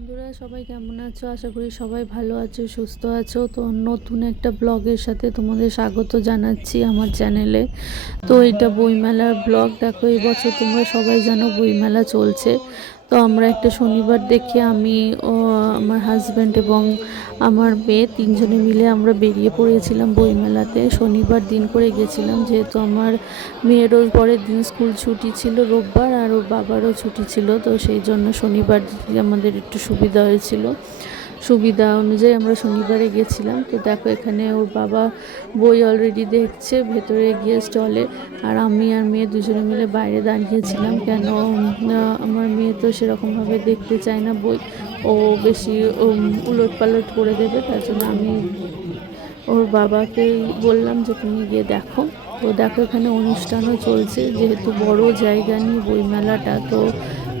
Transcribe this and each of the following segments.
বন্ধুরা সবাই কেমন আছো? আশা করি সবাই ভালো আছো, সুস্থ আছো। তো নতুন একটা ব্লগের সাথে তোমাদের স্বাগত জানাচ্ছি আমার চ্যানেলে। তো এটা বইমেলার ব্লগ। দেখো এই বছর তোমরা সবাই জানো বইমেলা চলছে। তো আমরা একটা শনিবার দেখে আমি ও আমার হাজব্যান্ড এবং আমার মেয়ে তিনজনে মিলে আমরা বেরিয়ে পড়েছিলাম বইমেলাতে। শনিবার দিন করে গেছিলাম, যেহেতু আমার মেয়েরও পরের দিন স্কুল ছুটি ছিল রোববার, আর ওর বাবারও ছুটি ছিল। তো সেই জন্য শনিবার আমাদের একটু সুবিধা হয়েছিল। সুবিধা অনুযায়ী আমরা শনিবারে গেছিলাম। তো দেখো এখানে ওর বাবা বই অলরেডি দেখছে ভেতরে গিয়ে স্টলে, আর আমি আর মেয়ে দুজনে মিলে বাইরে দাঁড়িয়েছিলাম। কেন আমার মেয়ে তো সেরকমভাবে দেখতে চায় না বই, ও বেশি উলট পালট করে দেবে, তার জন্য আমি ওর বাবাকেই বললাম যে তুমি গিয়ে দেখো। তো দেখো এখানে অনুষ্ঠানও চলছে, যেহেতু বড় জায়গা নিয়ে বইমেলাটা, তো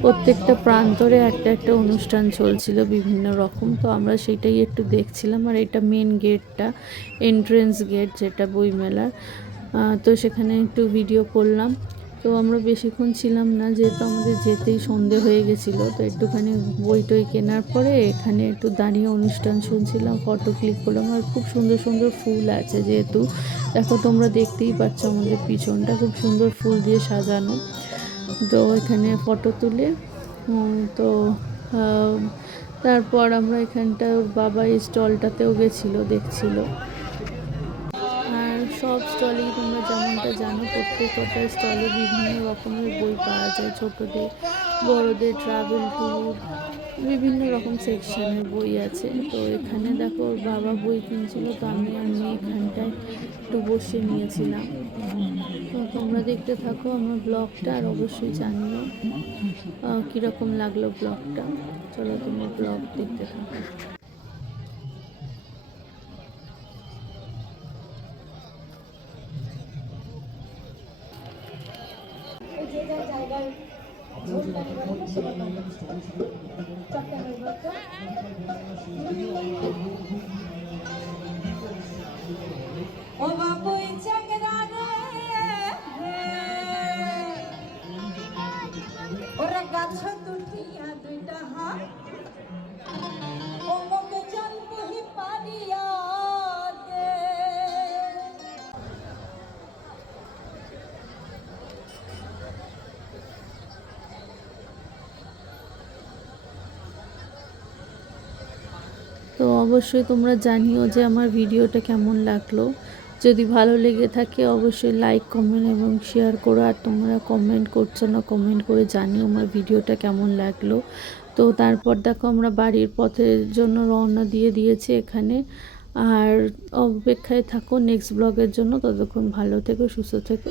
প্রত্যেকটা প্রান্তরে একটা একটা অনুষ্ঠান চলছিল বিভিন্ন রকম। তো আমরা সেটাই একটু দেখছিলাম। আর এটা মেন গেটটা, এন্ট্রেন্স গেট যেটা বইমেলার। তো সেখানে একটু ভিডিও করলাম। তো আমরা বেশিক্ষণ ছিলাম না, যেহেতু আমাদের যেতেই সন্ধে হয়ে গেছিলো। তো একটুখানি বই টই কেনার পরে এখানে একটু দাঁড়িয়ে অনুষ্ঠান শুনছিলাম, ফটো ক্লিক করলাম। আর খুব সুন্দর সুন্দর ফুল আছে, যেহেতু দেখো তোমরা দেখতেই পাচ্ছ আমাদের পিছনটা খুব সুন্দর ফুল দিয়ে সাজানো। তো এখানে ফটো তুলে তো তারপর আমরা এখানটা বাবা এই স্টলটাতেও গেছিলো, দেখছিল। আর সব স্টলেই তোমরা যেমনটা জানো, প্রত্যেকটা স্টলে বিভিন্ন রকমের বই পাওয়া যায়, ছোটদের বড়দের ট্রাভেল ট্যুর, বিভিন্ন রকম সেকশনের বই আছে। তো এখানে দেখো ওর বাবা বই কিনছিল, তো আমি আর মেয়ে এখানটায় একটু বসে নিয়েছিলাম। তো তোমরা দেখতে থাকো আমার ব্লগটা, আর অবশ্যই জানিও কীরকম লাগলো ব্লগটা। চলো তোমরা ব্লগ দেখতে থাকো। ও বাবুই চাকরা রে ওরা গাছ তুঠিয়া দুইটা হাত ও মগে জল বহি পারিয়া দে। তো অবশ্যই তোমরা জানিও যে আমার ভিডিওটা কেমন লাগলো। যদি ভালো লেগে থাকে অবশ্যই লাইক, কমেন্ট এবং শেয়ার করো। আর তোমরা কমেন্ট করছো না, কমেন্ট করে জানিও আমার ভিডিওটা কেমন লাগলো। তো তারপর দেখো আমরা বাড়ির পথের জন্য রওনা দিয়ে দিয়েছি এখানে। আর অপেক্ষায় থাকো নেক্সট ব্লগের জন্য। ততক্ষণ ভালো থেকো, সুস্থ থেকো।